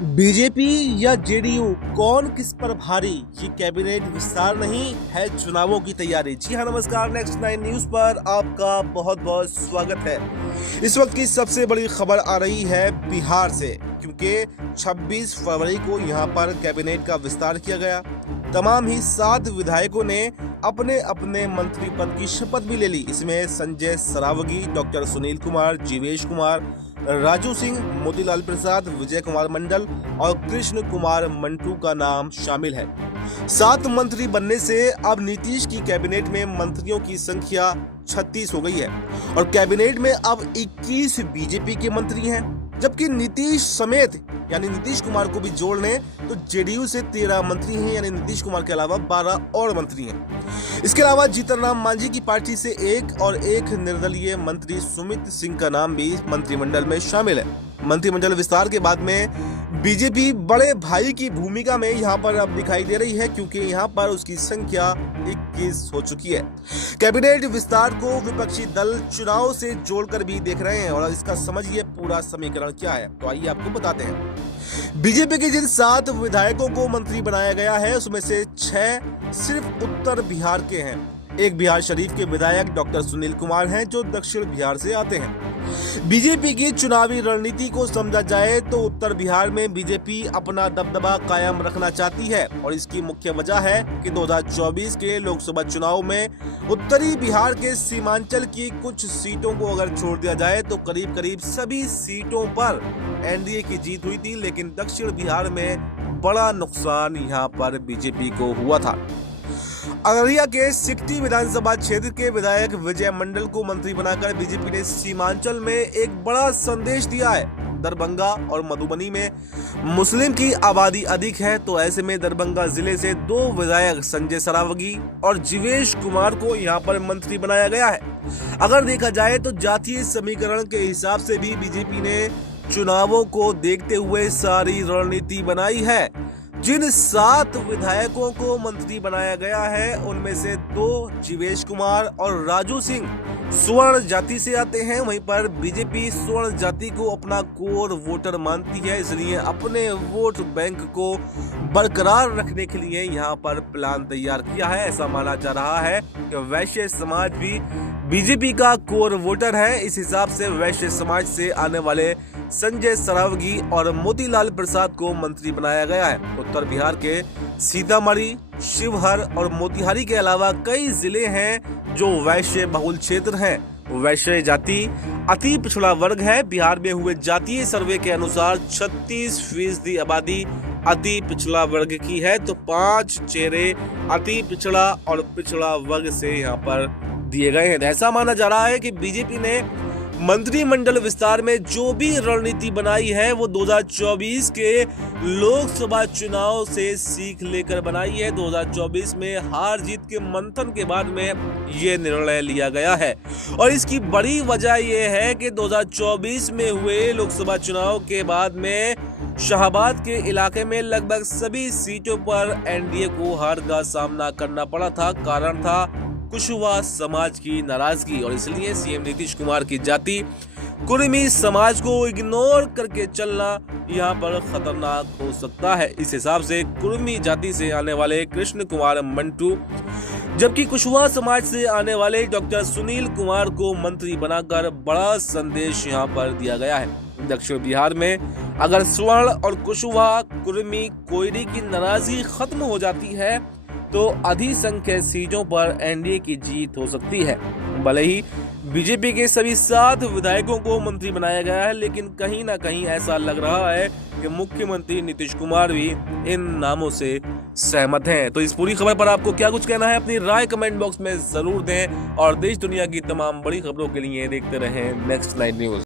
BJP या JDU कौन किस पर भारी, ये कैबिनेट विस्तार नहीं है चुनावों की तैयारी। जी हाँ, नमस्कार। नेक्स्ट 9 न्यूज पर आपका बहुत बहुत स्वागत है। इस वक्त की सबसे बड़ी खबर आ रही है बिहार से, क्योंकि 26 फरवरी को यहां पर कैबिनेट का विस्तार किया गया। तमाम ही 7 विधायकों ने अपने अपने मंत्री पद की शपथ भी ले ली। इसमें संजय सरावगी, डॉक्टर सुनील कुमार, जीवेश कुमार, राजू सिंह, मोतीलाल प्रसाद, विजय कुमार मंडल और कृष्ण कुमार मंटू का नाम शामिल है। 7 मंत्री बनने से अब नीतीश की कैबिनेट में मंत्रियों की संख्या 36 हो गई है और कैबिनेट में अब 21 बीजेपी के मंत्री हैं, जबकि नीतीश समेत यानी नीतीश कुमार को भी जोड़ लें तो जेडीयू से 13 मंत्री हैं, यानी नीतीश कुमार के अलावा 12 और मंत्री हैं। इसके अलावा जीतन राम मांझी की पार्टी से एक निर्दलीय मंत्री सुमित सिंह का नाम भी मंत्रिमंडल में शामिल है। मंत्रिमंडल विस्तार के बाद में बीजेपी बड़े भाई की भूमिका में यहां पर अब दिखाई दे रही है, क्योंकि यहां पर उसकी संख्या 21 हो चुकी है। कैबिनेट विस्तार को विपक्षी दल चुनाव से जोड़कर भी देख रहे हैं और इसका समझिए पूरा समीकरण क्या है, तो आइए आपको बताते हैं। बीजेपी के जिन 7 विधायकों को मंत्री बनाया गया है, उसमें से 6 सिर्फ उत्तर बिहार के हैं। एक बिहार शरीफ के विधायक डॉक्टर सुनील कुमार हैं, जो दक्षिण बिहार से आते हैं। बीजेपी की चुनावी रणनीति को समझा जाए तो उत्तर बिहार में बीजेपी अपना दबदबा कायम रखना चाहती है और इसकी मुख्य वजह है कि 2024 के लोकसभा चुनाव में उत्तरी बिहार के सीमांचल की कुछ सीटों को अगर छोड़ दिया जाए तो करीब करीब सभी सीटों पर एनडीए की जीत हुई थी, लेकिन दक्षिण बिहार में बड़ा नुकसान यहां पर बीजेपी को हुआ था। अररिया के सिकटी विधानसभा क्षेत्र के विधायक विजय मंडल को मंत्री बनाकर बीजेपी ने सीमांचल में एक बड़ा संदेश दिया है। दरभंगा और मधुबनी में मुस्लिम की आबादी अधिक है, तो ऐसे में दरभंगा जिले से 2 विधायक संजय सरावगी और जीवेश कुमार को यहां पर मंत्री बनाया गया है। अगर देखा जाए तो जातीय समीकरण के हिसाब से भी बीजेपी ने चुनावों को देखते हुए सारी रणनीति बनाई है। जिन 7 विधायकों को मंत्री बनाया गया है, उनमें से 2 जीवेश कुमार और राजू सिंह स्वर्ण जाति से आते हैं। वहीं पर बीजेपी स्वर्ण जाति को अपना कोर वोटर मानती है, इसलिए अपने वोट बैंक को बरकरार रखने के लिए यहां पर प्लान तैयार किया है। ऐसा माना जा रहा है कि वैश्य समाज भी बीजेपी का कोर वोटर है। इस हिसाब से वैश्य समाज से आने वाले संजय सरावगी और मोतीलाल प्रसाद को मंत्री बनाया गया है। उत्तर बिहार के सीतामढ़ी, शिवहर और मोतिहारी के अलावा कई जिले हैं जो वैश्य बहुल क्षेत्र हैं। वैश्य जाति अति पिछड़ा वर्ग है। बिहार में हुए जातीय सर्वे के अनुसार 36% आबादी अति पिछड़ा वर्ग की है, तो 5 चेहरे अति पिछड़ा और पिछड़ा वर्ग से यहाँ पर दिए गए हैं। ऐसा माना जा रहा है कि बीजेपी ने मंत्रिमंडल विस्तार में जो भी रणनीति बनाई है वो 2024 के लोकसभा चुनाव से सीख लेकर बनाई है। 2024 में हार जीत के मंथन के बाद में ये निर्णय लिया गया है और इसकी बड़ी वजह ये है कि 2024 में हुए लोकसभा चुनाव के बाद में शाहबाद के इलाके में लगभग सभी सीटों पर एनडीए को हार का सामना करना पड़ा था। कारण था कुशवाहा समाज की नाराजगी और इसलिए सीएम नीतीश कुमार की जाति कुर्मी समाज को इग्नोर करके चलना यहाँ पर खतरनाक हो सकता है। इस हिसाब से कुर्मी जाति से आने वाले कृष्ण कुमार मंटू, जबकि कुशवाहा समाज से आने वाले डॉक्टर सुनील कुमार को मंत्री बनाकर बड़ा संदेश यहाँ पर दिया गया है। दक्षिण बिहार में अगर स्वर्ण और कुशवाहा, कुर्मी, कोयरी की नाराजगी खत्म हो जाती है तो अधिसंख्यक सीटों पर एनडीए की जीत हो सकती है। भले ही बीजेपी के सभी 7 विधायकों को मंत्री बनाया गया है, लेकिन कहीं ना कहीं ऐसा लग रहा है कि मुख्यमंत्री नीतीश कुमार भी इन नामों से सहमत हैं। तो इस पूरी खबर पर आपको क्या कुछ कहना है, अपनी राय कमेंट बॉक्स में जरूर दें और देश दुनिया की तमाम बड़ी खबरों के लिए देखते रहें नेक्स्ट 9 न्यूज।